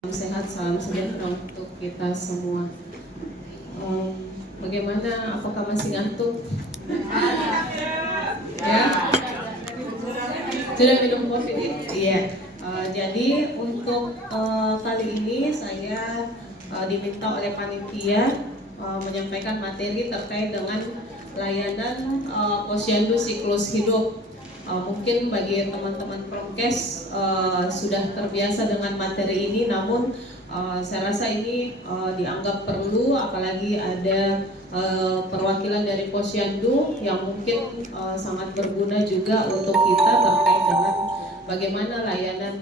Salam sehat, salam sejahtera untuk kita semua. Bagaimana? Apakah masih ngantuk? Ya? Sudah minum kopi? Iya. Jadi untuk kali ini saya diminta oleh panitia menyampaikan materi terkait dengan layanan posyandu siklus hidup. Mungkin bagi teman-teman prokes sudah terbiasa dengan materi ini, namun saya rasa ini dianggap perlu, apalagi ada perwakilan dari posyandu yang mungkin sangat berguna juga untuk kita terkait dengan bagaimana layanan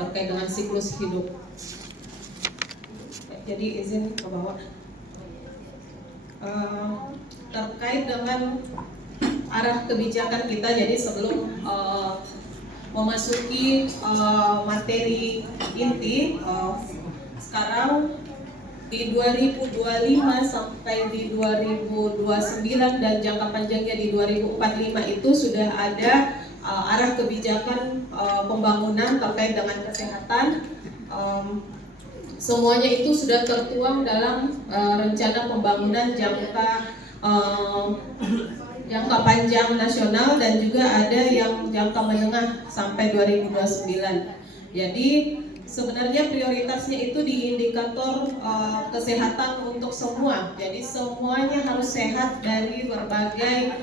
terkait dengan siklus hidup. Jadi izin ke bawah. Terkait dengan arah kebijakan kita, jadi sebelum memasuki materi inti, sekarang di 2025 sampai di 2029 dan jangka panjangnya di 2045 itu sudah ada arah kebijakan pembangunan terkait dengan kesehatan. Semuanya itu sudah tertuang dalam rencana pembangunan jangka panjang nasional dan juga ada yang jangka menengah sampai 2029. Jadi sebenarnya prioritasnya itu di indikator kesehatan untuk semua. Jadi semuanya harus sehat dari berbagai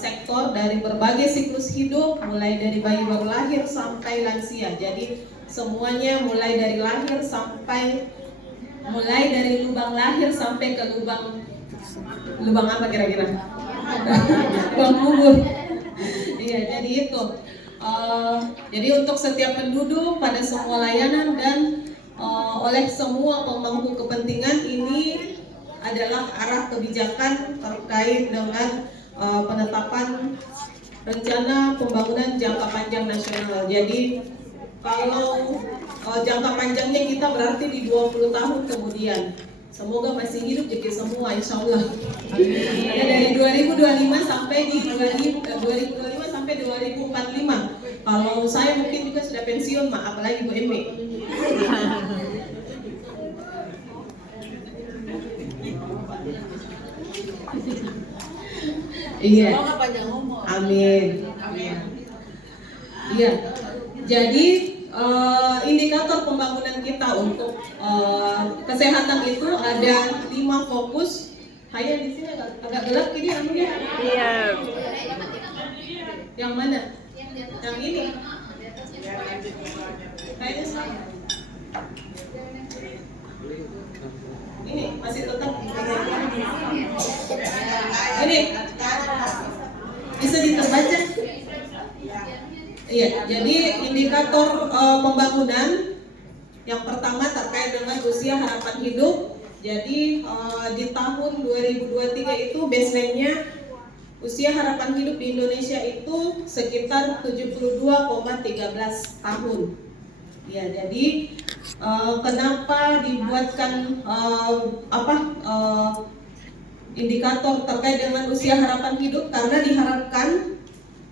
sektor, dari berbagai siklus hidup, mulai dari bayi baru lahir sampai lansia. Jadi semuanya mulai dari lahir sampai lubang lahir sampai ke lubang apa kira-kira? Lubang kubur. Iya, jadi itu. Jadi untuk setiap penduduk pada semua layanan dan oleh semua pemangku kepentingan, ini adalah arah kebijakan terkait dengan penetapan rencana pembangunan jangka panjang nasional. Jadi kalau jangka panjangnya kita berarti di 20 tahun kemudian. Semoga masih hidup jadi semua, insya Allah. Ya, dari 2025 sampai di 2025 sampai 2045. Kalau saya mungkin juga sudah pensiun, apalagi Bu Emi. Iya. Amin. Iya. Jadi indikator pembangunan kita untuk kesehatan itu ada 5 fokus. Hanya di sini agak gelap gini anunya. Iya. Yang mana? Yang ini. Kayaknya sama. Ini masih tetap. Ini bisa diterbaca. Iya, jadi indikator pembangunan yang pertama terkait dengan usia harapan hidup. Jadi di tahun 2023 itu baseline-nya usia harapan hidup di Indonesia itu sekitar 72,13 tahun. Ya, jadi kenapa dibuatkan indikator terkait dengan usia harapan hidup? Karena diharapkan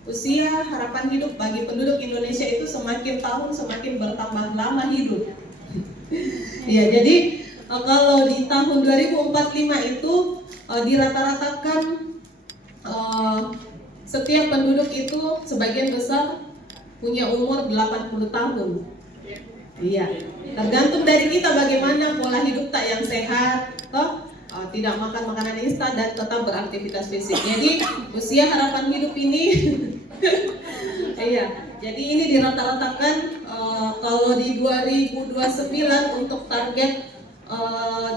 usia harapan hidup bagi penduduk Indonesia itu semakin tahun semakin bertambah lama hidup. Ya, jadi kalau di tahun 2045 itu dirata-ratakan setiap penduduk itu sebagian besar punya umur 80 tahun. Iya, tergantung dari kita bagaimana pola hidup tak yang sehat, tidak makan makanan instan dan tetap beraktivitas fisik. Jadi usia harapan hidup ini iya, jadi ini dirata-ratakan kalau di 2029 untuk target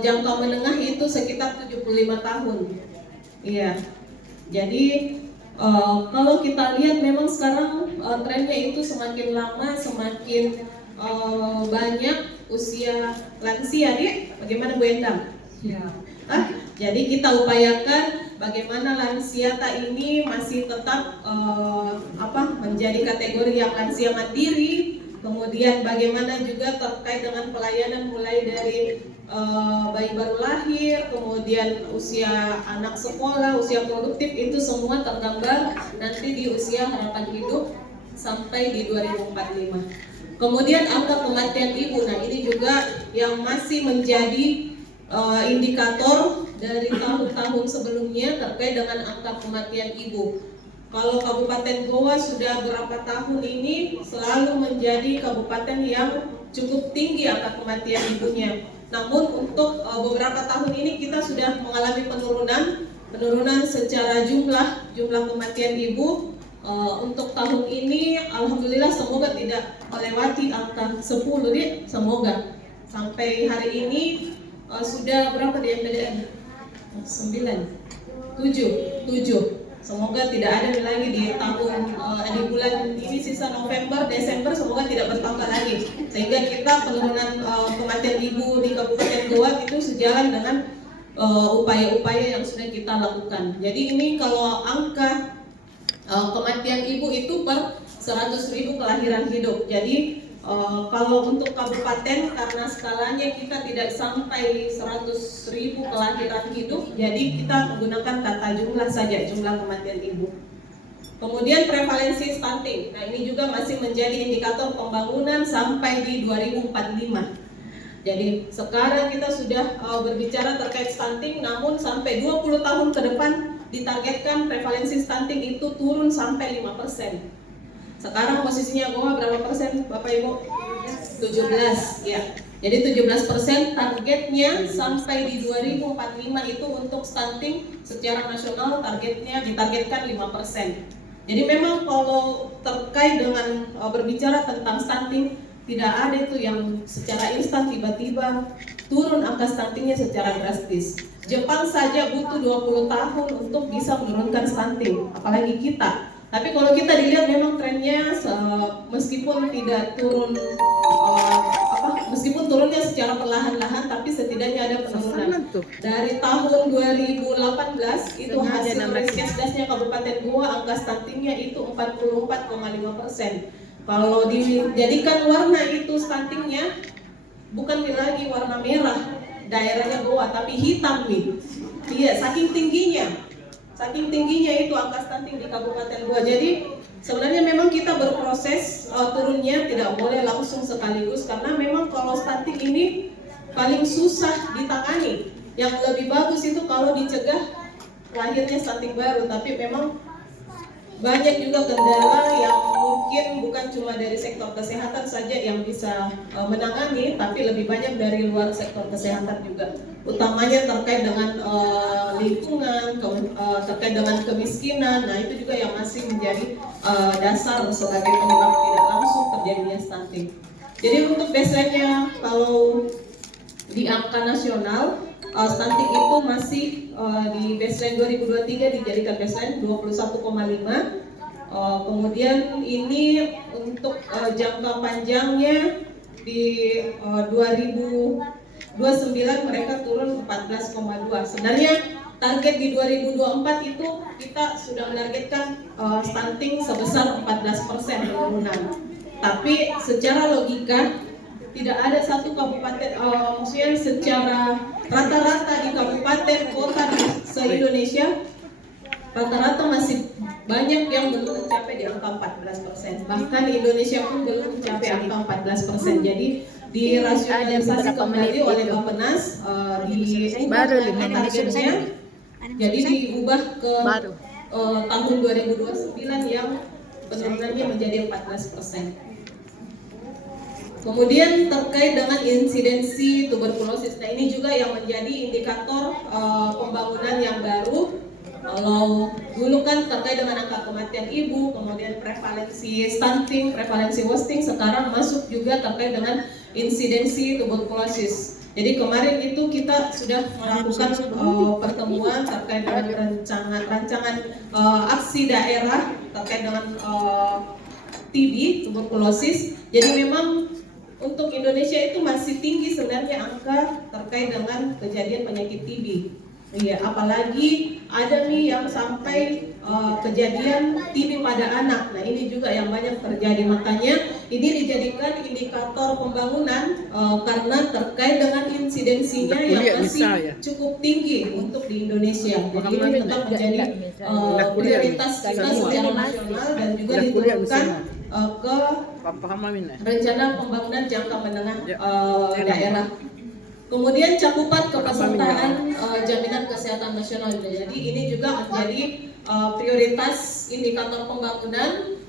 jangka menengah itu sekitar 75 tahun. Iya. Jadi kalau kita lihat memang sekarang trennya itu semakin lama semakin banyak usia lansia, dia. Bagaimana Bu Endang? Ya. Jadi kita upayakan bagaimana lansia ini masih tetap menjadi kategori yang lansia mandiri. Kemudian bagaimana juga terkait dengan pelayanan mulai dari bayi baru lahir, kemudian usia anak sekolah, usia produktif, itu semua tergambar nanti di usia harapan hidup sampai di 2045. Kemudian angka kematian ibu, nah juga yang masih menjadi indikator dari tahun-tahun sebelumnya terkait dengan angka kematian ibu. Kalau Kabupaten Goa sudah berapa tahun ini selalu menjadi kabupaten yang cukup tinggi angka kematian ibunya. Namun untuk beberapa tahun ini kita sudah mengalami penurunan secara jumlah kematian ibu. Untuk tahun ini alhamdulillah semoga tidak melewati angka 10 nih, semoga. Sampai hari ini sudah berapa di MPDN? 7. Semoga tidak ada lagi di bulan ini, sisa November, Desember, semoga tidak bertambah lagi. Sehingga kita penurunan kematian ibu di Kabupaten Goa itu sejalan dengan upaya-upaya yang sudah kita lakukan. Jadi ini kalau angka kematian ibu itu per 100.000 kelahiran hidup. Jadi kalau untuk kabupaten karena skalanya kita tidak sampai 100.000 kelahiran hidup, jadi kita menggunakan kata jumlah saja, jumlah kematian ibu. Kemudian prevalensi stunting. Nah, ini juga masih menjadi indikator pembangunan sampai di 2045. Jadi sekarang kita sudah berbicara terkait stunting, namun sampai 20 tahun ke depan ditargetkan prevalensi stunting itu turun sampai 5%. Sekarang posisinya Goa berapa persen, Bapak Ibu? 17, ya. Jadi 17% targetnya sampai di 2045 itu untuk stunting secara nasional ditargetkan 5%. Jadi memang kalau terkait dengan berbicara tentang stunting, tidak ada itu yang secara instan tiba-tiba turun angka stuntingnya secara drastis. Jepang saja butuh 20 tahun untuk bisa menurunkan stunting, apalagi kita. Tapi kalau kita dilihat memang trennya meskipun tidak turun meskipun turunnya secara perlahan-lahan, tapi setidaknya ada penurunan. Dari tahun 2018 itu hasil Riskesdasnya Kabupaten Goa, angka stuntingnya itu 44,5%. Kalau dijadikan warna itu stuntingnya bukan lagi warna merah daerahnya Goa, tapi hitam nih. Iya, saking tingginya itu angka stunting di Kabupaten Goa. Jadi sebenarnya memang kita berproses turunnya tidak boleh langsung sekaligus, karena memang kalau stunting ini paling susah ditangani. Yang lebih bagus itu kalau dicegah lahirnya stunting baru, tapi memang banyak juga kendala yang mungkin bukan cuma dari sektor kesehatan saja yang bisa menangani, tapi lebih banyak dari luar sektor kesehatan juga. Utamanya terkait dengan lingkungan, terkait dengan kemiskinan. Nah, itu juga yang masih menjadi dasar sebagai penyebab tidak langsung terjadinya stunting. Jadi untuk baseline-nya kalau di angka nasional, stunting itu masih di baseline 2023 dijadikan baseline 21,5. Kemudian ini untuk jangka panjangnya di 2029 mereka turun 14,2. Sebenarnya target di 2024 itu kita sudah menargetkan stunting sebesar 14% penurunan. Tapi secara logika tidak ada satu kabupaten, maksudnya secara rata-rata di kabupaten kota di se-Indonesia rata-rata masih banyak yang belum mencapai di angka 14%. Bahkan di Indonesia pun belum mencapai angka 14%. Jadi dirasionalisasi kembali oleh Bappenas targetnya. Jadi diubah ke tahun 2029 yang penurunannya menjadi 14%. Kemudian terkait dengan insidensi tuberkulosis, nah ini juga yang menjadi indikator pembangunan yang baru. Kalau dulu kan terkait dengan angka kematian ibu, kemudian prevalensi stunting, prevalensi wasting, sekarang masuk juga terkait dengan insidensi tuberkulosis. Jadi kemarin itu kita sudah melakukan pertemuan terkait dengan rancangan aksi daerah terkait dengan TB, tuberkulosis. Jadi memang untuk Indonesia itu masih tinggi sebenarnya angka terkait dengan kejadian penyakit TB. Iya, apalagi ada nih yang sampai kejadian TB pada anak. Nah, ini juga yang banyak terjadi. Makanya ini dijadikan indikator pembangunan karena terkait dengan insidensinya yang masih cukup tinggi untuk di Indonesia. Jadi ini tetap menjadi prioritas kita secara nasional dan juga diturunkan ke rencana pembangunan jangka menengah daerah. Kemudian cakupan kepesertaan jaminan kesehatan nasional. Jadi ini juga menjadi prioritas indikator pembangunan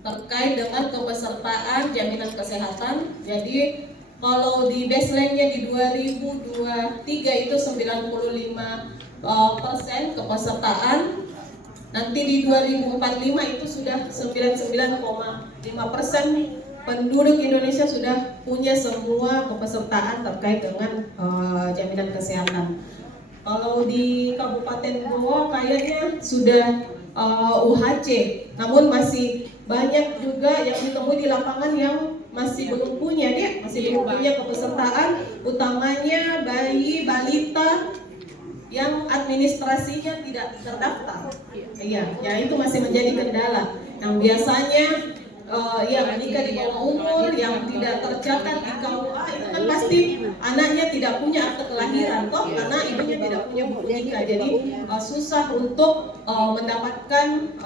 terkait dengan kepesertaan jaminan kesehatan. Jadi kalau di baseline-nya di 2023 itu 95% kepesertaan. Nanti di 2045 itu sudah 99,5% penduduk Indonesia sudah punya semua kepesertaan terkait dengan jaminan kesehatan. Kalau di Kabupaten Goa kayaknya sudah UHC, namun masih banyak juga yang ditemui di lapangan yang masih belum punya, masih belum punya kepesertaan, utamanya bayi balita yang administrasinya tidak terdaftar. Iya, ya itu masih menjadi kendala. Yang biasanya menikah di bawah umur yang tidak tercatat di KUA itu kan pasti anaknya tidak punya akte kelahiran toh karena ibunya tidak punya buku nikah. Jadi susah untuk mendapatkan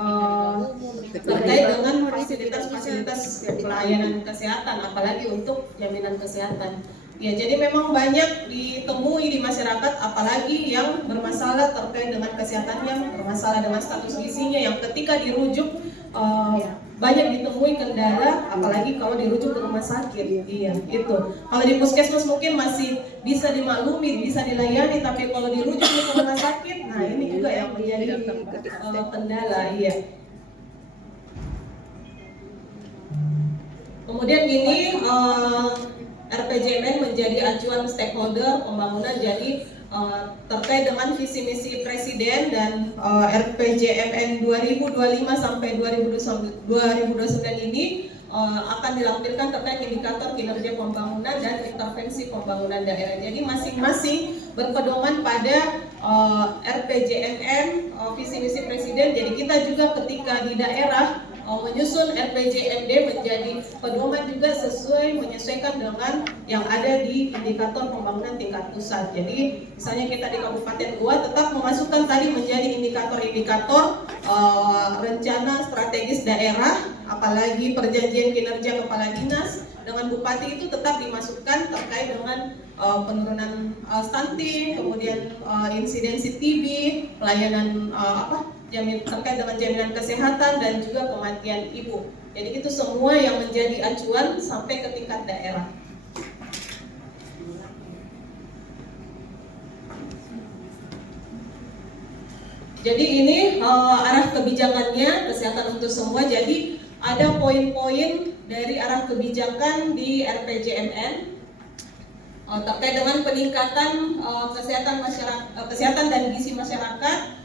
terkait dengan fasilitas-fasilitas pelayanan kesehatan, apalagi untuk jaminan kesehatan. Ya, jadi memang banyak ditemui di masyarakat, apalagi yang bermasalah terkait dengan kesehatan, yang bermasalah dengan status gizinya, yang ketika dirujuk banyak ditemui kendala, apalagi kalau dirujuk ke rumah sakit. Iya, itu. Kalau di puskesmas mungkin masih bisa dimaklumi, bisa dilayani, tapi kalau dirujuk ke rumah sakit, nah ini juga yang menjadi kendala. Iya. Kemudian gini, RPJMN menjadi acuan stakeholder pembangunan. Jadi terkait dengan visi misi Presiden dan RPJMN 2025 sampai 2029 ini akan dilampirkan terkait indikator kinerja pembangunan dan intervensi pembangunan daerah. Jadi masing-masing berpedoman pada RPJMN visi misi Presiden. Jadi kita juga ketika di daerah menyusun RPJMD menjadi pedoman juga menyesuaikan dengan yang ada di indikator pembangunan tingkat pusat. Jadi misalnya kita di Kabupaten Goa tetap memasukkan tadi menjadi indikator-indikator rencana strategis daerah, apalagi perjanjian kinerja kepala dinas dengan bupati itu tetap dimasukkan terkait dengan penurunan stunting, kemudian insidensi TB, pelayanan terkait dengan jaminan kesehatan dan juga kematian ibu. Jadi itu semua yang menjadi acuan sampai ke tingkat daerah. Jadi ini arah kebijakannya kesehatan untuk semua. Jadi ada poin-poin dari arah kebijakan di RPJMN terkait dengan peningkatan kesehatan dan gizi masyarakat.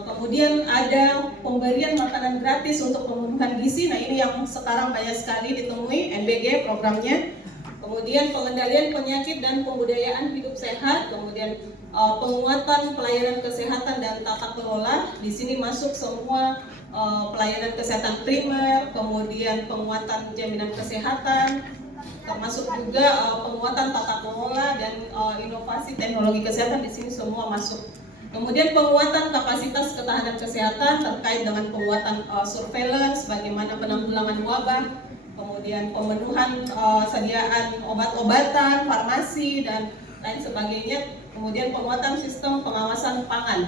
Kemudian ada pemberian makanan gratis untuk pemenuhan gizi. Nah ini yang sekarang banyak sekali ditemui NBG programnya. Kemudian pengendalian penyakit dan pembudayaan hidup sehat. Kemudian penguatan pelayanan kesehatan dan tata kelola. Di sini masuk semua pelayanan kesehatan primer, kemudian penguatan jaminan kesehatan, termasuk juga penguatan tata kelola dan inovasi teknologi kesehatan. Di sini semua masuk. Kemudian penguatan kapasitas ketahanan kesehatan terkait dengan penguatan surveillance, bagaimana penanggulangan wabah, kemudian pemenuhan sediaan obat-obatan, farmasi dan lain sebagainya. Kemudian penguatan sistem pengawasan pangan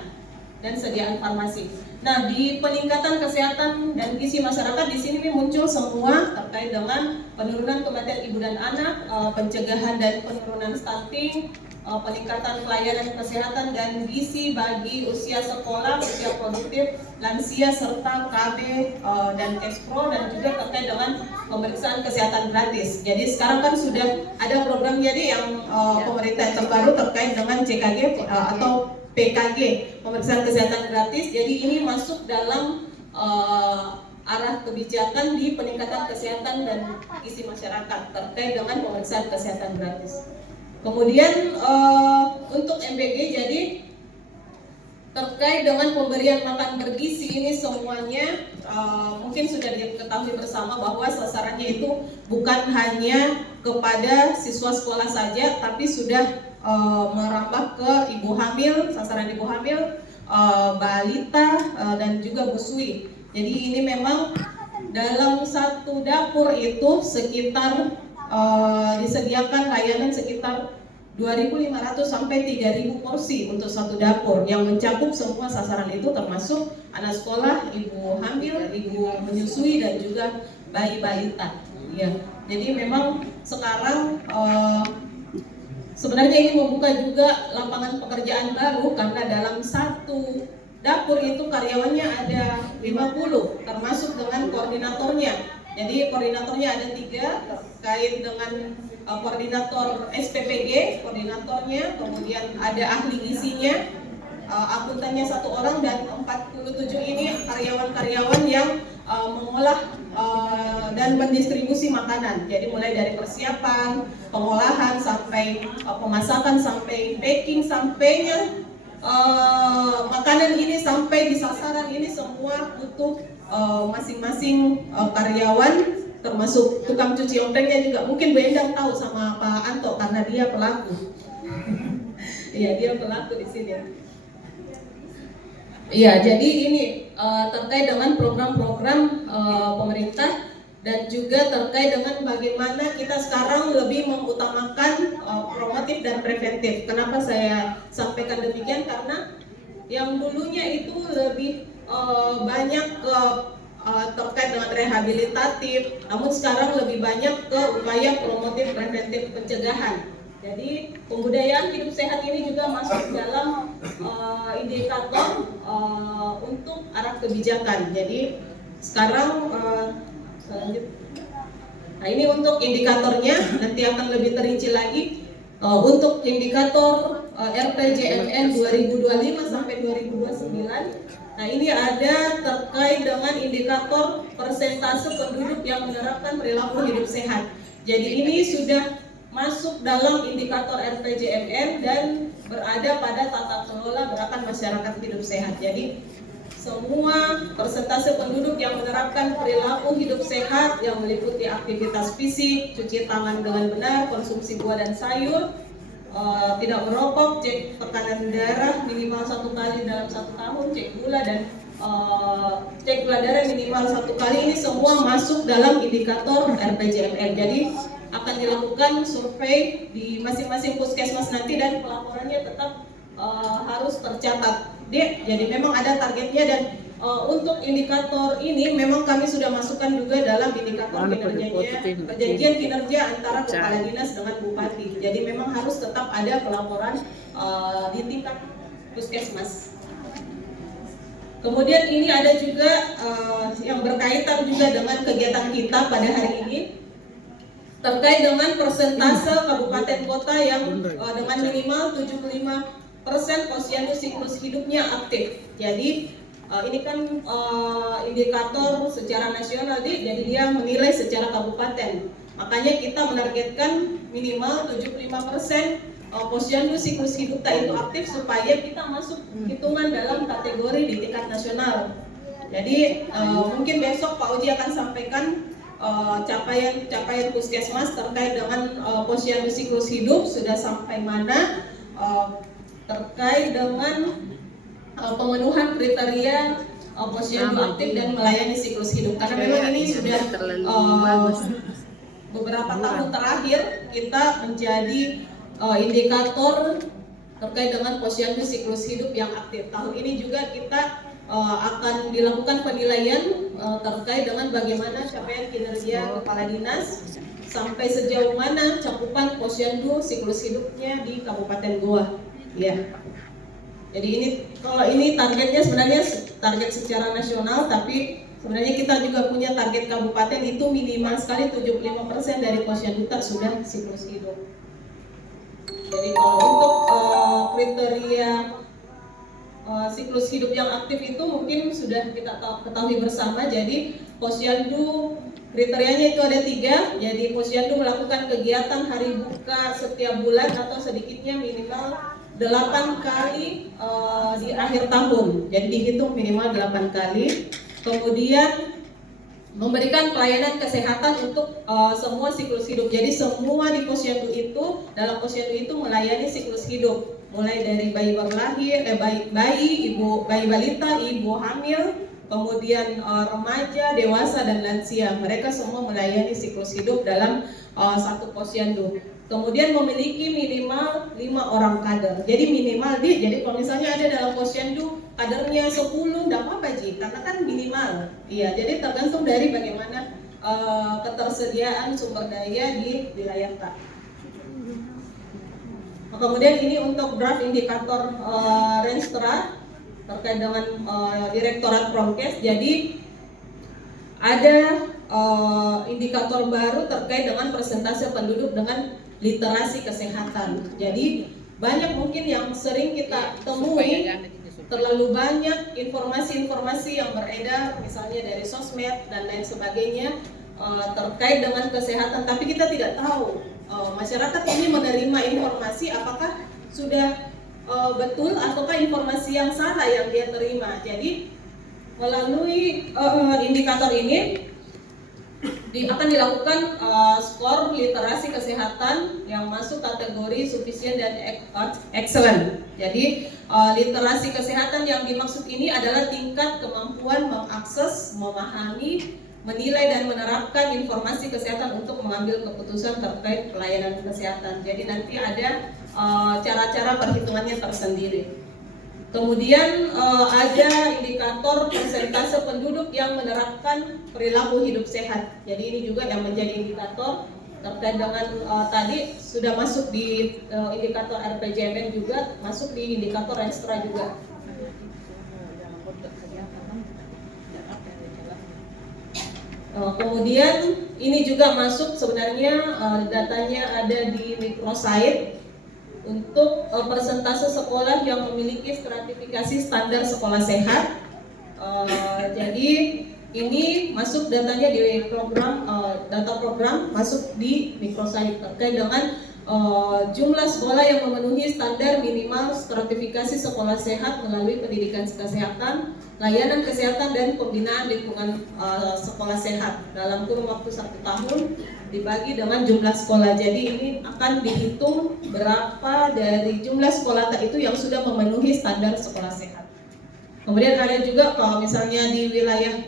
dan sediaan farmasi. Nah, di peningkatan kesehatan dan gizi masyarakat di sini muncul semua terkait dengan penurunan kematian ibu dan anak, pencegahan dan penurunan stunting, peningkatan pelayanan kesehatan dan gizi bagi usia sekolah, usia produktif, lansia serta KB dan Kespro, dan juga terkait dengan pemeriksaan kesehatan gratis. Jadi sekarang kan sudah ada program jadi yang pemerintah terbaru terkait dengan CKG atau PKG, pemeriksaan kesehatan gratis. Jadi ini masuk dalam arah kebijakan di peningkatan kesehatan dan gizi masyarakat terkait dengan pemeriksaan kesehatan gratis. Kemudian untuk MBG jadi terkait dengan pemberian makan bergizi ini semuanya mungkin sudah diketahui bersama bahwa sasarannya itu bukan hanya kepada siswa sekolah saja, tapi sudah merambah ke ibu hamil, sasaran ibu hamil, balita dan juga busui. Jadi ini memang dalam satu dapur itu sekitar disediakan layanan sekitar 2.500 sampai 3.000 porsi untuk satu dapur yang mencakup semua sasaran itu, termasuk anak sekolah, ibu hamil, ibu menyusui, dan juga bayi balita. Ya, jadi memang sekarang sebenarnya ini membuka juga lapangan pekerjaan baru karena dalam satu dapur itu karyawannya ada 50, termasuk dengan koordinatornya. Jadi koordinatornya ada 3 terkait dengan koordinator SPPG, koordinatornya, kemudian ada ahli gizinya, akuntannya 1 orang, dan 47 ini karyawan-karyawan yang mengolah dan mendistribusi makanan. Jadi mulai dari persiapan, pengolahan, sampai pemasakan, sampai packing, sampainya makanan ini sampai di sasaran ini semua butuh masing-masing karyawan, termasuk tukang cuci ompengnya juga. Mungkin Bu Endang tahu sama Pak Anto karena dia pelaku. Iya, dia pelaku di sini. Iya, jadi ini terkait dengan program-program pemerintah dan juga terkait dengan bagaimana kita sekarang lebih mengutamakan promotif dan preventif. Kenapa saya sampaikan demikian? Karena yang dulunya itu lebih banyak ke terkait dengan rehabilitatif, namun sekarang lebih banyak ke upaya promotif, preventif, pencegahan. Jadi pembudayaan hidup sehat ini juga masuk dalam indikator untuk arah kebijakan. Jadi sekarang nah ini untuk indikatornya, nanti akan lebih terinci lagi. Untuk indikator RPJMN 2025 sampai 2029, nah ini ada terkait dengan indikator persentase penduduk yang menerapkan perilaku hidup sehat. Jadi ini sudah masuk dalam indikator RPJMN dan berada pada tata kelola gerakan masyarakat hidup sehat. Jadi semua persentase penduduk yang menerapkan perilaku hidup sehat yang meliputi aktivitas fisik, cuci tangan dengan benar, konsumsi buah dan sayur, tidak merokok, cek tekanan darah minimal 1 kali dalam 1 tahun, cek gula, dan cek gula darah minimal 1 kali. Ini semua masuk dalam indikator RPJMN. Jadi akan dilakukan survei di masing-masing puskesmas nanti dan pelaporannya tetap harus tercatat. Jadi memang ada targetnya, dan untuk indikator ini memang kami sudah masukkan juga dalam indikator kinerjanya, perjanjian kinerja antara kepala dinas dengan bupati. Jadi memang harus tetap ada pelaporan di tingkat puskesmas. Kemudian ini ada juga yang berkaitan juga dengan kegiatan kita pada hari ini terkait dengan persentase kabupaten kota yang dengan minimal 75% posyandu siklus hidupnya aktif. Jadi ini kan indikator secara nasional, jadi dia menilai secara kabupaten. Makanya kita menargetkan minimal 75% posyandu siklus hidup itu aktif supaya kita masuk hitungan dalam kategori di tingkat nasional. Jadi mungkin besok Pak Oji akan sampaikan capaian puskesmas terkait dengan posyandu siklus hidup sudah sampai mana, terkait dengan pemenuhan kriteria posyandu aktif dan melayani siklus hidup. Karena memang ini sudah beberapa tahun terakhir kita menjadi indikator terkait dengan posyandu siklus hidup yang aktif. Tahun ini juga kita akan dilakukan penilaian terkait dengan bagaimana capaian kinerja kepala dinas sampai sejauh mana cakupan posyandu siklus hidupnya di Kabupaten Goa. Ya. Jadi ini kalau ini targetnya sebenarnya target secara nasional, tapi sebenarnya kita juga punya target kabupaten itu minimal sekali 75% dari posyandu sudah siklus hidup. Jadi kalau untuk kriteria siklus hidup yang aktif itu mungkin sudah kita ketahui bersama. Jadi posyandu kriterianya itu ada 3. Jadi posyandu melakukan kegiatan hari buka setiap bulan atau sedikitnya minimal 8 kali di akhir tahun. Jadi dihitung minimal 8 kali. Kemudian memberikan pelayanan kesehatan untuk semua siklus hidup. Jadi semua di posyandu itu, dalam posyandu itu melayani siklus hidup, mulai dari bayi baru lahir, bayi balita, ibu hamil, kemudian remaja, dewasa, dan lansia. Mereka semua melayani siklus hidup dalam satu posyandu. Kemudian memiliki minimal 5 orang kader. Jadi minimal jadi kalau misalnya ada dalam posyandu kadernya 10, enggak apa-apa Ji, karena kan minimal. Iya, jadi tergantung dari bagaimana ketersediaan sumber daya di wilayah Tak. Kemudian ini untuk draft indikator Renstra terkait dengan Direktorat Promkes. Jadi ada indikator baru terkait dengan persentase penduduk dengan literasi kesehatan. Jadi banyak mungkin yang sering kita temui, terlalu banyak informasi-informasi yang beredar misalnya dari sosmed dan lain sebagainya terkait dengan kesehatan, tapi kita tidak tahu masyarakat ini menerima informasi apakah sudah betul ataukah informasi yang salah yang dia terima. Jadi melalui indikator ini akan dilakukan skor literasi kesehatan yang masuk kategori sufficient dan excellent. Jadi literasi kesehatan yang dimaksud ini adalah tingkat kemampuan mengakses, memahami, menilai dan menerapkan informasi kesehatan untuk mengambil keputusan terkait pelayanan kesehatan. Jadi nanti ada cara-cara perhitungannya tersendiri. Kemudian ada indikator persentase penduduk yang menerapkan perilaku hidup sehat. Jadi ini juga yang menjadi indikator terkait dengan tadi sudah masuk di indikator RPJMN juga, masuk di indikator Renstra juga. Kemudian ini juga masuk sebenarnya datanya ada di microsite untuk persentase sekolah yang memiliki stratifikasi standar sekolah sehat. Jadi ini masuk datanya di program data program masuk di microsite terkait dengan jumlah sekolah yang memenuhi standar minimal stratifikasi sekolah sehat melalui pendidikan kesehatan, layanan kesehatan dan pembinaan lingkungan sekolah sehat dalam kurun waktu 1 tahun dibagi dengan jumlah sekolah. Jadi ini akan dihitung berapa dari jumlah sekolah itu yang sudah memenuhi standar sekolah sehat. Kemudian ada juga kalau misalnya di wilayah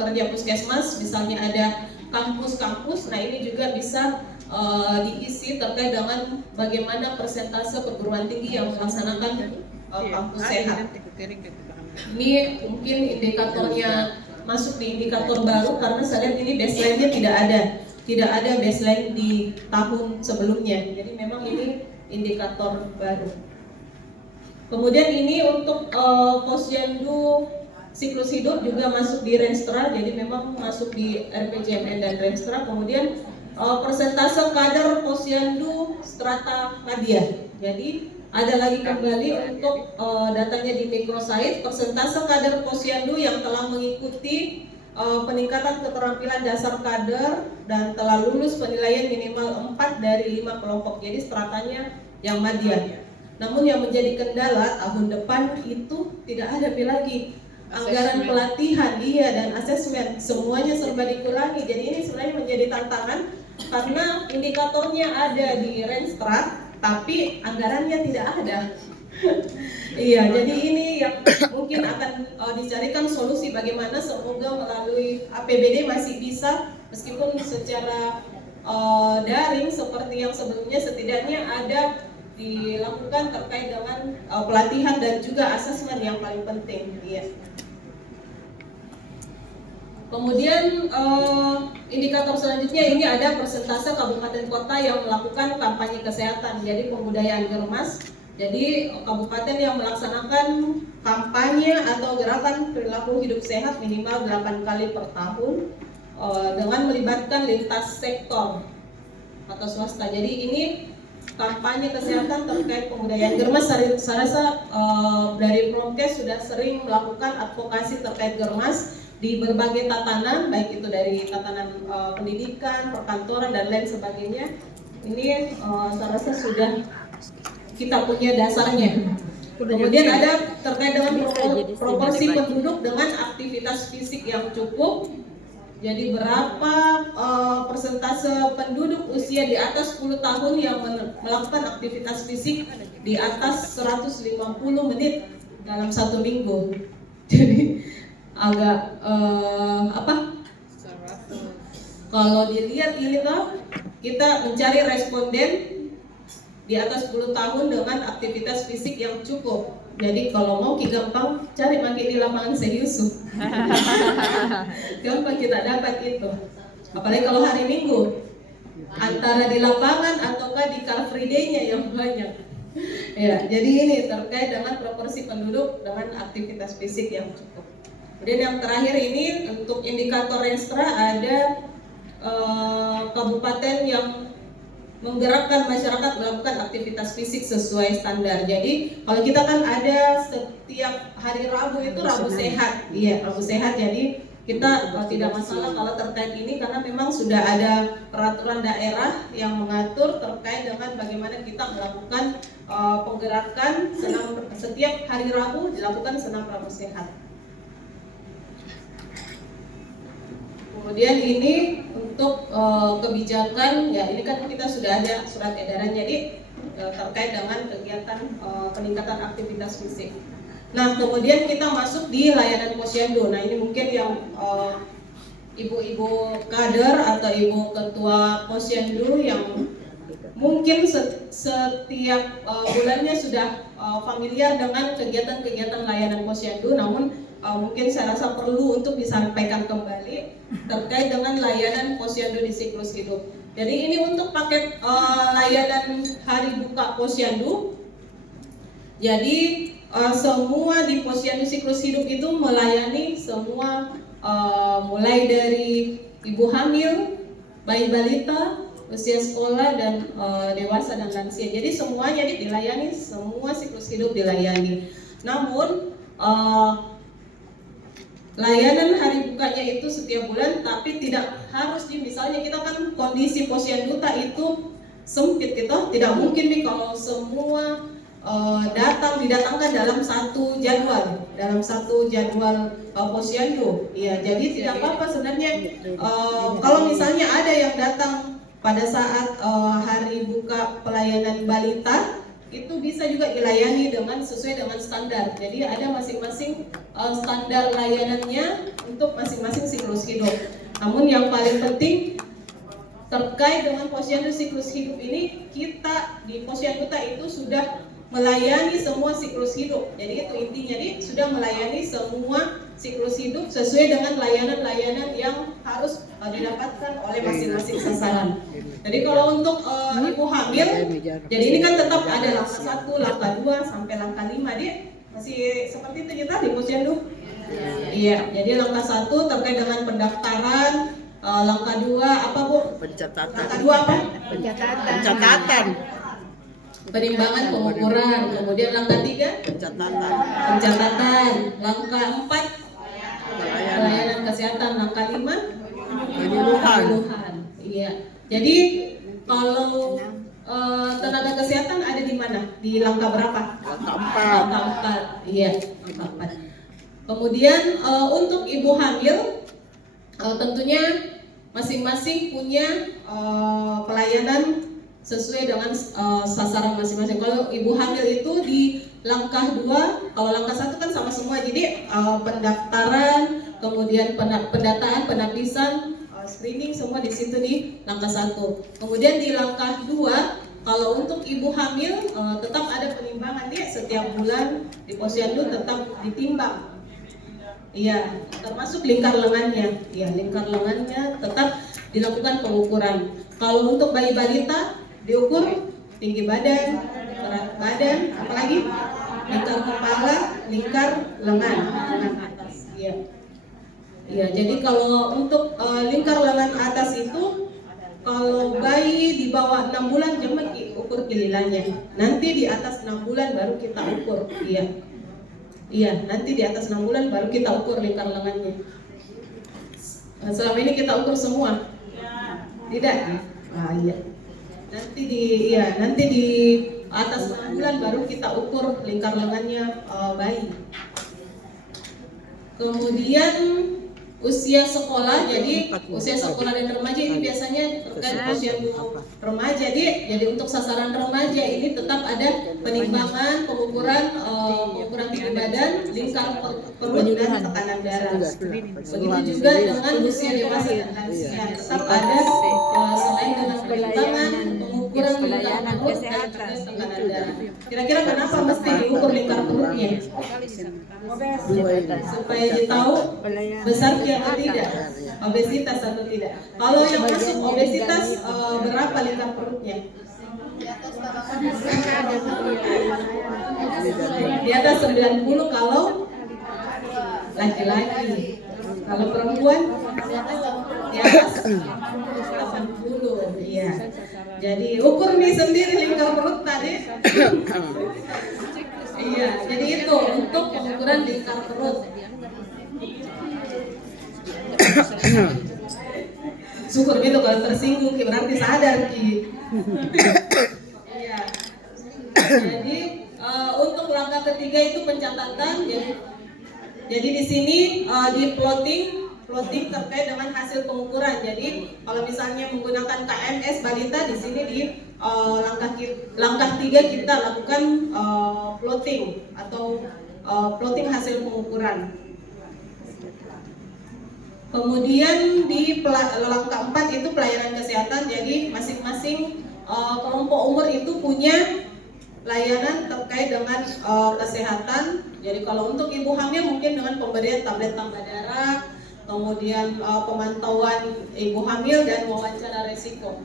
kerja puskesmas, misalnya ada kampus-kampus, nah ini juga bisa diisi terkait dengan bagaimana persentase perguruan tinggi yang melaksanakan kampus sehat. Ini mungkin indikatornya masuk di indikator baru karena saya lihat ini baseline-nya tidak ada baseline di tahun sebelumnya. Jadi memang ini indikator baru. Kemudian ini untuk posyandu siklus hidup juga masuk di Renstra, jadi memang masuk di RPJMN dan Renstra. Kemudian persentase kader posyandu strata Madya. Jadi ada lagi kembali untuk datanya di microsite, persentase kader posyandu yang telah mengikuti peningkatan keterampilan dasar kader dan telah lulus penilaian minimal 4 dari 5 kelompok. Jadi stratanya yang Madya. Namun yang menjadi kendala tahun depan itu tidak ada lagi anggaran pelatihan, dan asesmen, semuanya serba dikurangi. Jadi ini sebenarnya menjadi tantangan karena indikatornya ada di Renstra, tapi anggarannya tidak ada. Iya, jadi ini yang mungkin akan dicarikan solusi bagaimana semoga melalui APBD masih bisa meskipun secara daring seperti yang sebelumnya setidaknya ada dilakukan terkait dengan pelatihan dan juga asesmen yang paling penting. Iya. Kemudian indikator selanjutnya ini ada persentase kabupaten kota yang melakukan kampanye kesehatan, jadi pembudayaan germas. Jadi kabupaten yang melaksanakan kampanye atau gerakan perilaku hidup sehat minimal 8 kali per tahun dengan melibatkan lintas sektor atau swasta. Jadi ini kampanye kesehatan terkait pembudayaan germas. Saya rasa dari Promkes sudah sering melakukan advokasi terkait germas di berbagai tatanan, baik itu dari tatanan pendidikan, perkantoran dan lain sebagainya. Ini saya rasa sudah kita punya dasarnya. Kemudian ada terkait dengan proporsi penduduk dengan aktivitas fisik yang cukup. Jadi berapa persentase penduduk usia di atas 10 tahun yang melakukan aktivitas fisik di atas 150 menit dalam 1 minggu. Jadi agak apa? Kalau dilihat ini tuh kita mencari responden di atas 10 tahun dengan aktivitas fisik yang cukup. Jadi kalau mau gampang cari makin di lapangan serius. Gampang kita dapat itu. Apalagi kalau hari Minggu. Antara di lapangan ataukah di car free day-nya yang banyak. Ya, jadi ini terkait dengan proporsi penduduk dengan aktivitas fisik yang cukup. Kemudian yang terakhir ini untuk indikator Renstra ada kabupaten yang menggerakkan masyarakat melakukan aktivitas fisik sesuai standar. Jadi kalau kita kan ada setiap hari Rabu itu Rabu sehat, iya Rabu sehat. Jadi kita tidak masalah kalau terkait ini karena memang sudah ada peraturan daerah yang mengatur terkait dengan bagaimana kita melakukan penggerakan senam setiap hari Rabu dilakukan senam Rabu sehat. Kemudian ini untuk kebijakan, ya ini kan kita sudah ada surat edaran jadi terkait dengan kegiatan peningkatan aktivitas fisik. Nah kemudian kita masuk di layanan posyandu. Nah ini mungkin yang ibu-ibu kader atau ibu ketua posyandu yang mungkin setiap bulannya sudah familiar dengan kegiatan-kegiatan layanan posyandu, namun mungkin saya rasa perlu untuk disampaikan kembali terkait dengan layanan posyandu di siklus hidup. Jadi ini untuk paket layanan hari buka posyandu. Jadi semua di posyandu siklus hidup itu melayani semua mulai dari ibu hamil, bayi balita, usia sekolah dan dewasa dan lansia. Jadi semuanya dilayani, semua siklus hidup dilayani. Namun layanan hari bukanya itu setiap bulan, tapi tidak harus misalnya kita kan kondisi posyandu itu sempit gitu, tidak mungkin nih kalau semua didatangkan dalam satu jadwal posyandu. Ya, jadi tidak apa-apa sebenarnya kalau misalnya ada yang datang pada saat hari buka pelayanan balita itu bisa juga dilayani dengan sesuai dengan standar. Jadi ada masing-masing standar layanannya untuk masing-masing siklus hidup. Namun yang paling penting terkait dengan posyandu siklus hidup ini, kita di posyandu itu sudah melayani semua siklus hidup. Jadi itu intinya, jadi sudah melayani semua siklus hidup sesuai dengan layanan-layanan yang harus didapatkan oleh masing-masing sasaran. Jadi kalau untuk ibu hamil, jadi ini kan tetap ada langkah 1, langkah 2 sampai langkah 5, dia masih seperti itu kita di posyandu. Iya, jadi langkah 1 terkait dengan pendaftaran, langkah 2 apa Bu? Pencatatan. Langkah 2 apa? Pencatatan. Penimbangan pengukuran. Kemudian langkah 3 pencatatan. Langkah 4 pelayanan kesehatan. Langkah 5 penyuluhan. Iya. Jadi kalau tenaga kesehatan ada di mana? Di langkah berapa? Langkah 4. Iya, langkah 4. Kemudian untuk ibu hamil tentunya masing-masing punya pelayanan sesuai dengan sasaran masing-masing. Kalau ibu hamil itu di langkah 2, kalau langkah 1 kan sama semua. Jadi pendaftaran, kemudian pendataan, penapisan, screening semua di situ di langkah 1. Kemudian di langkah 2, kalau untuk ibu hamil tetap ada penimbangan dia setiap bulan di posyandu tetap ditimbang. Iya, termasuk lingkar lengannya. Iya, lingkar lengannya tetap dilakukan pengukuran. Kalau untuk bayi balita diukur tinggi badan, berat badan, apalagi lingkar kepala, lingkar lengan atas. Iya. Iya, jadi kalau untuk lingkar lengan atas itu kalau bayi di bawah 6 bulan jangan ukur kililannya. Nanti di atas 6 bulan baru kita ukur. Iya. Iya, nanti di atas 6 bulan baru kita ukur lingkar lengannya. Selama ini kita ukur semua? Tidak? Ah, iya. Nanti di atas 6 bulan baru kita ukur lingkar lengannya bayi. Kemudian usia sekolah, jadi usia sekolah dan remaja ini biasanya terkait usia remaja, jadi untuk sasaran remaja ini tetap ada penimbangan, pengukuran tinggi badan, lingkar perut dan tekanan darah. Begitu juga dengan usia dewasa dan lansia, tetap ada selain dengan penimbangan, pengukuran lingkar perut dan juga tekanan darah. Kira-kira kenapa mesti diukur lingkar perutnya? Supaya ditahu besar atau tidak, obesitas atau tidak. Kalau yang masuk obesitas berapa lingkar perutnya? Di atas 90 kalau laki-laki. Kalau perempuan di atas 80. Iya. Jadi ukur nih sendiri lingkar perut tadi. Iya, jadi itu untuk pengukuran lingkar perut. Syukur gitu kalau tersinggung, berarti sadar Ki. Iya. Jadi untuk langkah ketiga itu pencatatan. Jadi di sini di plotting terkait dengan hasil pengukuran. Jadi kalau misalnya menggunakan KMS balita, di sini di langkah 3 kita lakukan plotting atau plotting hasil pengukuran. Kemudian di langkah 4 itu pelayanan kesehatan. Jadi masing-masing kelompok umur itu punya layanan terkait dengan kesehatan. Jadi kalau untuk ibu hamil mungkin dengan pemberian tablet tambah darah, kemudian pemantauan ibu hamil dan wawancara resiko.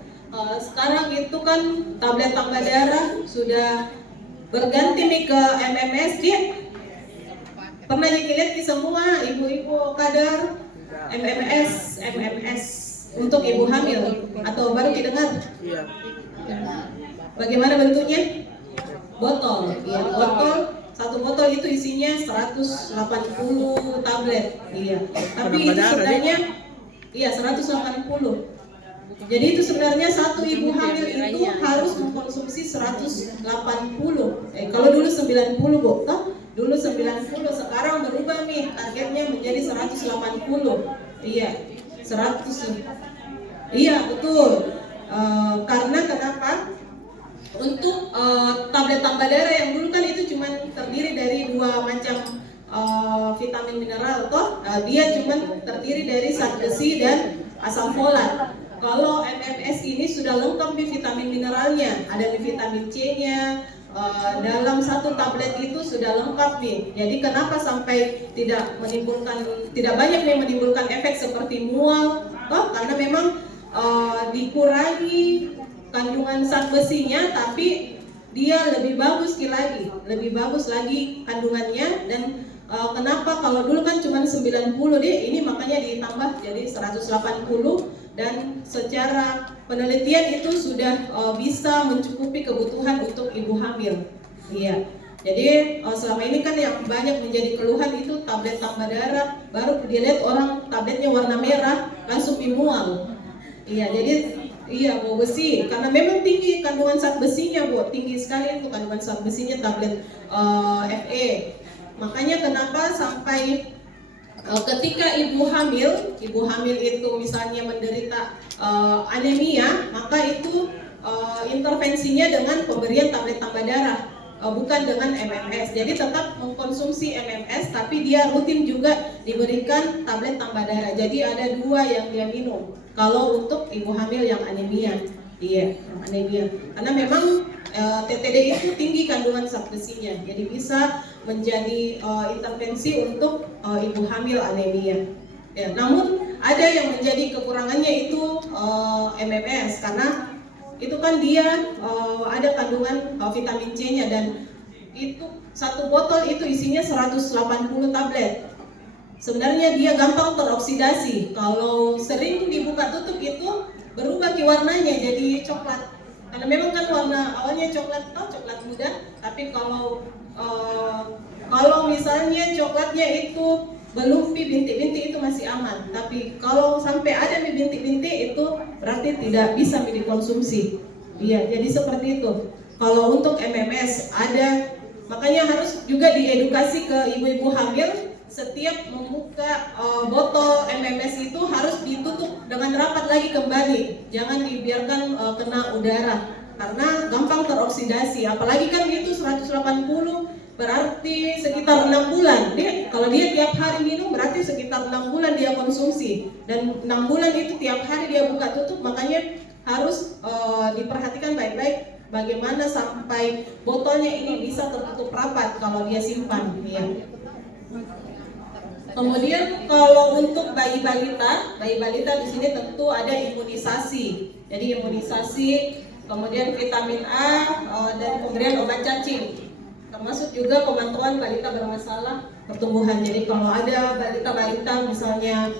Sekarang itu kan tablet tambah darah sudah berganti nih ke MMS. Dia pernah dilihat di semua ibu-ibu kadar MMS untuk ibu hamil atau baru didengar? Iya. Bagaimana bentuknya? Botol. Iya, botol. Satu botol itu isinya 180 tablet. Iya. Tapi itu sebenarnya 180. Jadi itu sebenarnya satu ibu hamil itu harus mengkonsumsi 180. Kalau dulu 90, Bu. Dulu 90, sekarang berubah nih, targetnya menjadi 180. Iya, 100. Iya, betul. Karena kenapa? Untuk tablet tambah darah yang dulu kan itu cuma terdiri dari 2 macam vitamin mineral, dia cuma terdiri dari zat besi dan asam folat. Kalau MMS ini sudah lengkap nih vitamin mineralnya, ada vitamin C-nya. Dalam satu tablet itu sudah lengkap nih. Jadi kenapa sampai tidak banyak yang menimbulkan efek seperti mual? Karena memang dikurangi kandungan zat besinya, tapi dia lebih bagus lagi kandungannya. Dan kenapa kalau dulu kan cuma 90 deh, ini makanya ditambah jadi 180. Dan secara penelitian itu sudah bisa mencukupi kebutuhan untuk ibu hamil. Iya. Jadi selama ini kan yang banyak menjadi keluhan itu tablet tambah darah, baru dilihat orang tabletnya warna merah langsung mual. Iya, jadi bau besi, karena memang tinggi kandungan zat besinya, Bu, tinggi sekali itu kandungan zat besinya tablet FE. Makanya kenapa sampai ketika ibu hamil itu misalnya menderita anemia, maka itu intervensinya dengan pemberian tablet tambah darah, bukan dengan MMS. Jadi tetap mengkonsumsi MMS, tapi dia rutin juga diberikan tablet tambah darah. Jadi ada 2 yang dia minum kalau untuk ibu hamil yang anemia. Iya, anemia. Karena memang TTD itu tinggi kandungan zat besinya, jadi bisa menjadi intervensi untuk ibu hamil anemia. Ya, namun ada yang menjadi kekurangannya itu MMS, karena itu kan dia ada kandungan vitamin C-nya, dan itu satu botol itu isinya 180 tablet. Sebenarnya dia gampang teroksidasi. Kalau sering dibuka tutup itu berubah warnanya jadi coklat. Karena memang kan warna awalnya coklat muda, tapi kalau misalnya coklatnya itu belum bintik-bintik itu masih aman. Tapi kalau sampai ada bintik-bintik itu berarti tidak bisa dikonsumsi. Iya, jadi seperti itu. Kalau untuk MMS ada, makanya harus juga diedukasi ke ibu-ibu hamil setiap membuka botol MMS itu harus ditutup dengan rapat lagi kembali, jangan dibiarkan kena udara karena gampang teroksidasi. Apalagi kan itu 180 berarti sekitar 6 bulan. Kalau dia tiap hari minum berarti sekitar 6 bulan dia konsumsi, dan 6 bulan itu tiap hari dia buka tutup. Makanya harus diperhatikan baik-baik bagaimana sampai botolnya ini bisa tertutup rapat kalau dia simpan ya. Kemudian kalau untuk bayi balita di sini tentu ada imunisasi. Jadi imunisasi, kemudian vitamin A dan kemudian obat cacing. Termasuk juga pemantauan balita bermasalah pertumbuhan. Jadi kalau ada balita-balita misalnya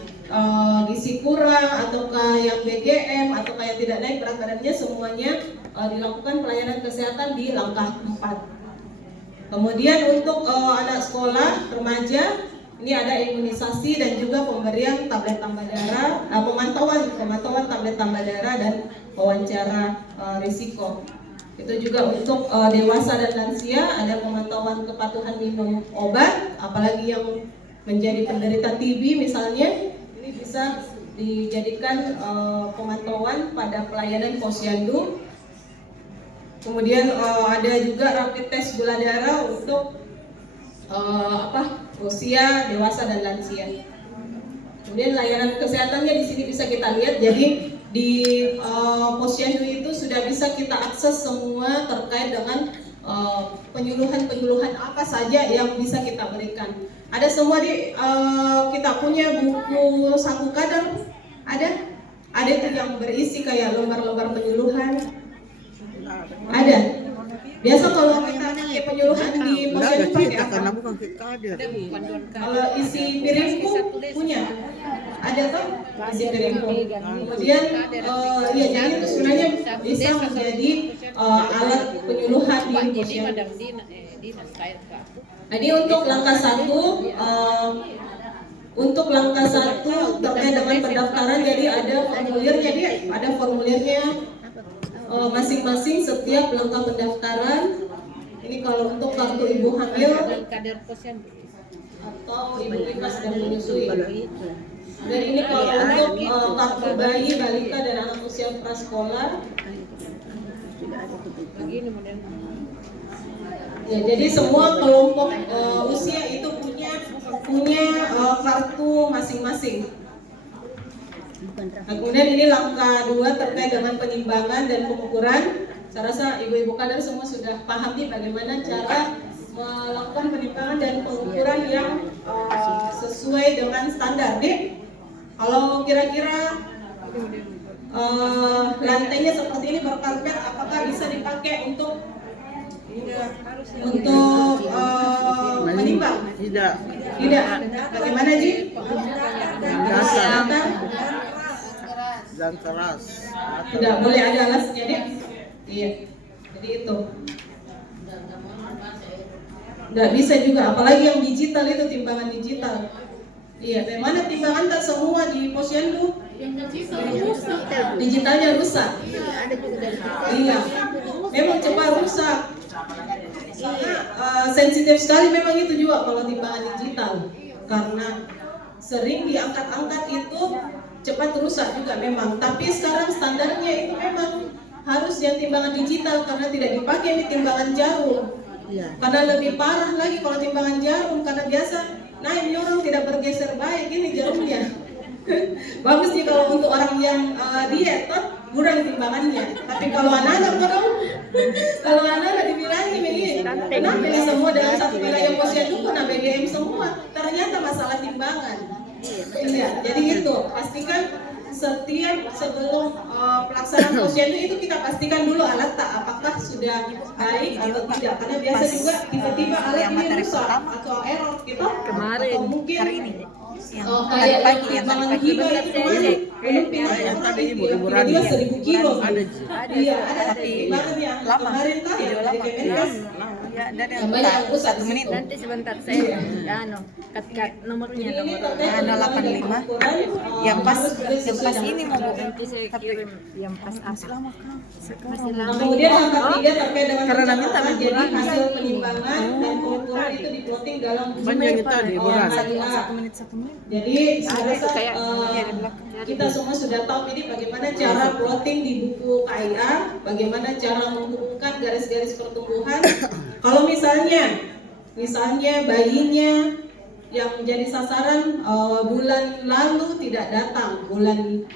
gizi kurang ataukah yang BGM ataukah yang tidak naik berat badannya, semuanya dilakukan pelayanan kesehatan di langkah 4. Kemudian untuk anak sekolah, remaja, ini ada imunisasi dan juga pemberian tablet tambah darah, pemantauan tablet tambah darah dan wawancara risiko. Itu juga untuk dewasa dan lansia, ada pemantauan kepatuhan minum obat, apalagi yang menjadi penderita TB misalnya, ini bisa dijadikan pemantauan pada pelayanan posyandu. Kemudian ada juga rapid test gula darah untuk usia dewasa dan lansia. Kemudian layanan kesehatannya di sini bisa kita lihat. Jadi di posyandu itu sudah bisa kita akses semua terkait dengan penyuluhan apa saja yang bisa kita berikan. Ada semua kita punya buku saku kadar, ada itu yang berisi kayak lembar-lembar penyuluhan. Ada. Biasa kalau kita pakai penyuluhan di posyandu pakai apa? Karena bukan kita ada. Kalau isi piringku punya, ada kan isi piringku. Kemudian ya jadi itu sebenarnya bisa menjadi alat penyuluhan di posyandu. Jadi untuk langkah 1 terkait dengan pendaftaran, jadi ada formulirnya masing-masing setiap langkah pendaftaran. Ini kalau untuk kartu ibu hamil atau ibu nifas dan menyusui. Dan ini kalau untuk kartu bayi, balita dan anak usia prasekolah. Ya, jadi semua kelompok usia itu punya kartu masing-masing. Nah, kemudian ini langkah 2 terkait dengan penimbangan dan pengukuran. Saya rasa ibu-ibu kader semua sudah paham nih bagaimana cara melakukan penimbangan dan pengukuran yang sesuai dengan standar. Kalau kira-kira lantainya seperti ini berkarpet, apakah bisa dipakai untuk menimbang? Tidak. Bagaimana Ji? Dan keras. Tidak boleh ada alasnya deh. Iya. Jadi itu. Nggak bisa juga, apalagi yang digital itu, timbangan digital. Iya, bagaimana timbangan tak semua di posyandu? Digitalnya rusak. Iya. Memang cepat rusak. Sensitif sekali memang itu juga kalau timbangan digital, karena sering diangkat-angkat itu cepat rusak juga memang. Tapi sekarang standarnya itu memang harus yang timbangan digital karena tidak dipakai ini timbangan jarum. Karena lebih parah lagi kalau timbangan jarum, karena biasa naik orang tidak bergeser baik ini jarumnya. Bagus nih kalau untuk orang yang diet, kurang timbangannya. Tapi kalau anak-anak kalau anak-anak dibilangin begini, kenapa ini semua dalam satu wilayah posyandu kena BGM semua? Ternyata masalah timbangan. Jadi itu pastikan setiap sebelum pelaksanaan posyandu itu kita pastikan dulu alat apakah sudah baik atau tidak, karena biasa juga tiba-tiba alat ini rusak atau error gitu, atau mungkin Oh, kayak yang timbangan kita itu kemarin belum pindah yang tadi itu ibu-ibu dia 1000 kilo. ada Iya, ada timbangannya. Kemarin kan dari Kemenkes. Ya, dari Yang banyak yang rusak di situ. nanti sebentar saya kat nomornya Ini 085 yang pas ini mau Bu. Nanti saya kirim yang pas apa masih Nah, lama. kemudian langkah 3 terkait dengan Karena pencatatan, minta jadi hasil penimbangan dan pengukuran itu diplotting dalam banyak yang tadi murah. HIA. 1 menit 1 menit. Jadi saya rasa kayak di belakang. kita semua sudah tahu ini bagaimana cara plotting di buku KIA, bagaimana cara menghubungkan garis-garis pertumbuhan. Kalau misalnya bayinya yang menjadi sasaran bulan lalu tidak datang, bulan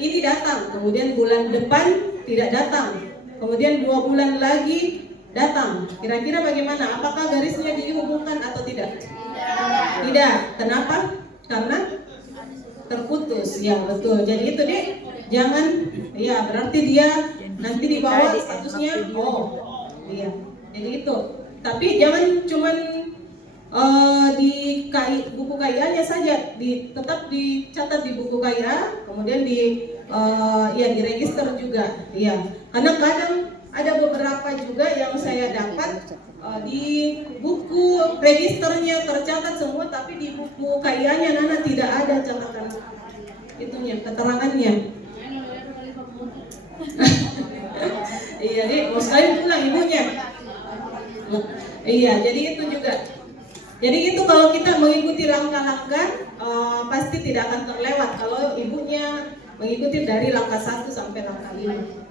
ini datang, kemudian bulan depan tidak datang, kemudian 2 bulan lagi datang. Kira-kira bagaimana? Apakah garisnya dihubungkan atau tidak? Tidak. Kenapa? Karena terputus. Ya betul. Jadi itu deh. Jangan. Ya berarti dia nanti di bawah statusnya. Oh, iya. Jadi itu. Tapi jangan cuman di buku KIA-nya saja, tetap dicatat di buku KIA, kemudian diregister juga. Iya. Karena kadang ada beberapa juga yang saya dapat di buku registernya tercatat semua, tapi di buku KIA-nya Nana tidak ada catatan itunya, keterangannya. Iya, deh, mau sekali pulang ibunya. Iya, jadi itu juga. Jadi itu kalau kita mengikuti langkah-langkah pasti tidak akan terlewat kalau ibunya mengikuti dari langkah 1 sampai langkah 5.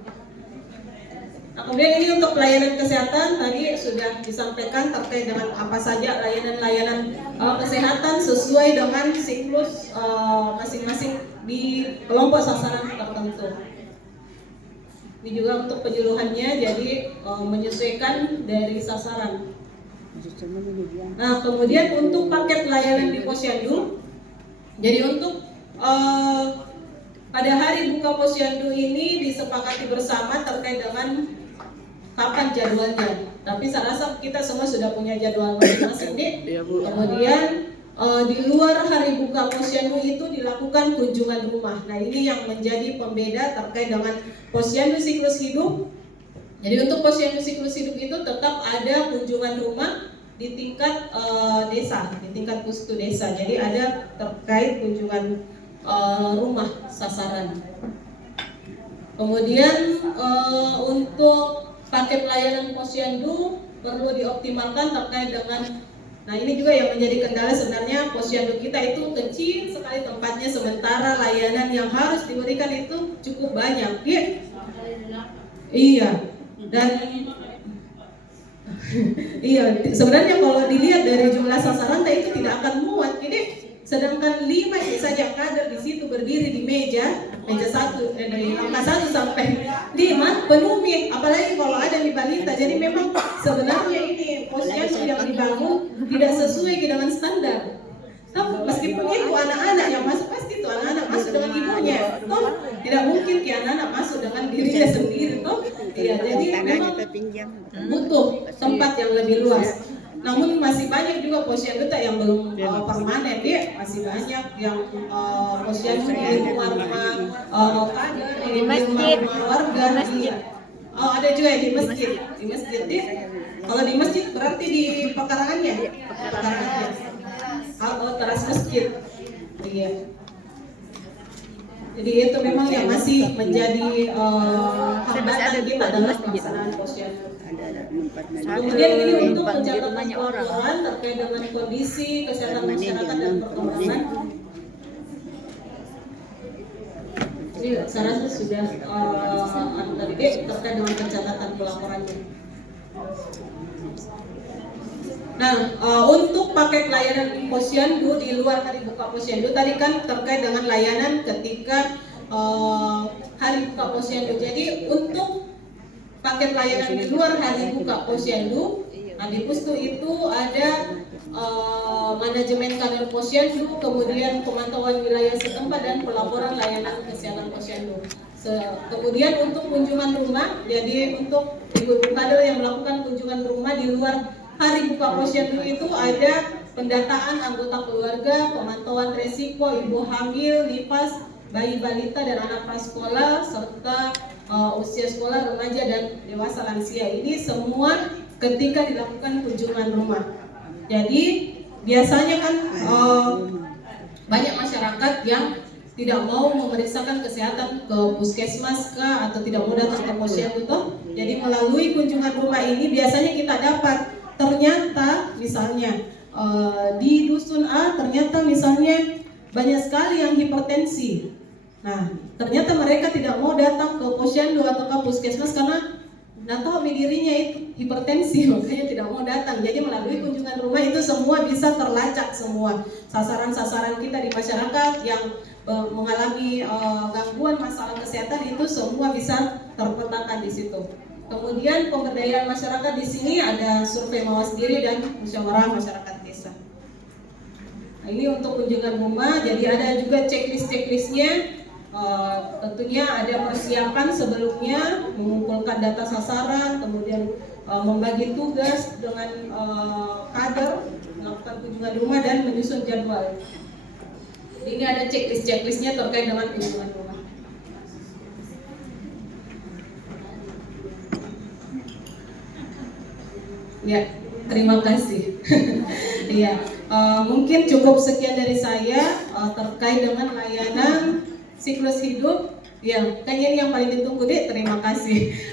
Nah, kemudian ini untuk pelayanan kesehatan tadi sudah disampaikan terkait dengan apa saja layanan-layanan kesehatan sesuai dengan siklus masing-masing di kelompok sasaran tertentu. Ini juga untuk penyuluhannya, jadi menyesuaikan dari sasaran. Nah, kemudian untuk paket layanan di Posyandu, jadi untuk pada hari buka Posyandu ini disepakati bersama terkait dengan kapan jadwalnya. Tapi saya rasa kita semua sudah punya jadwal masing-masing nih. Kemudian di luar hari buka Posyandu itu dilakukan kunjungan rumah. Nah, ini yang menjadi pembeda terkait dengan Posyandu siklus hidup. Jadi untuk Posyandu siklus hidup itu tetap ada kunjungan rumah di tingkat desa, di tingkat pustu desa. Jadi ada terkait kunjungan rumah sasaran. Kemudian untuk paket layanan Posyandu perlu dioptimalkan terkait dengan, nah ini juga yang menjadi kendala sebenarnya. Posyandu kita itu kecil sekali tempatnya, sementara layanan yang harus diberikan itu cukup banyak. Iya. Dan iya, sebenarnya kalau dilihat dari jumlah sasaran itu tidak akan muat. Jadi sedangkan 5 saja kader di situ berdiri di meja 1 dari angka 1 sampai 5 penuh, apalagi kalau ada di balita. Jadi memang sebenarnya ini Posyandu yang dibangun tidak sesuai dengan standar. Tapi meskipun itu anak-anak yang masuk, pasti itu anak-anak masuk dengan ibunya, toh tidak mungkin ki anak-anak masuk dengan dirinya sendiri, toh. Iya, jadi memang butuh tempat yang lebih luas. Namun masih banyak juga Posyandu yang belum permanen, dia masih banyak yang Posyandu di rumah-rumah kader, di rumah warga. Oh, ada juga di masjid, dia. Kalau di masjid berarti di pekarangannya, atau teras masjid. Iya. Jadi itu memang yang masih menjadi hambatan kita dalam pelaksanaan Posyandu. Kemudian ini untuk pencatatan pelaporan terkait dengan kondisi kesehatan masyarakat dan perkembangan. Ini saya rasa sudah tadi terkait dengan pencatatan pelaporannya. Nah, untuk paket layanan Posyandu di luar hari buka Posyandu tadi kan terkait dengan layanan ketika hari buka Posyandu. Jadi untuk paket layanan di luar hari buka Posyandu, nah di Pustu itu ada manajemen kader Posyandu, kemudian pemantauan wilayah setempat dan pelaporan layanan kesehatan Posyandu. Kemudian untuk kunjungan rumah, jadi untuk ibu-ibu kader yang melakukan kunjungan rumah di luar hari buka posyandu itu ada pendataan anggota keluarga, pemantauan resiko ibu hamil, nifas, bayi balita dan anak prasekolah, serta usia sekolah, remaja dan dewasa lansia. Ini semua ketika dilakukan kunjungan rumah. Jadi biasanya kan banyak masyarakat yang tidak mau memeriksakan kesehatan ke puskesmas kah, atau tidak mau datang ke posyandu toh. Jadi melalui kunjungan rumah ini biasanya kita dapat ternyata misalnya di dusun A ternyata misalnya banyak sekali yang hipertensi. Nah, ternyata mereka tidak mau datang ke posyandu atau ke puskesmas karena tahu dirinya itu hipertensi, makanya tidak mau datang. Jadi melalui kunjungan rumah itu semua bisa terlacak semua sasaran-sasaran kita di masyarakat yang mengalami gangguan masalah kesehatan, itu semua bisa terpetakan di situ. Kemudian pemberdayaan masyarakat di sini ada survei mawas diri dan musyawarah masyarakat desa. Nah, ini untuk kunjungan rumah. Jadi ada juga checklistnya. Tentunya ada persiapan sebelumnya, mengumpulkan data sasaran, kemudian membagi tugas dengan kader, melakukan kunjungan rumah dan menyusun jadwal. Ini ada checklistnya terkait dengan kunjungan rumah. Ya, terima kasih. Iya, mungkin cukup sekian dari saya terkait dengan layanan siklus hidup. Ya, kayaknya ini yang paling ditunggu, Dek. Terima kasih.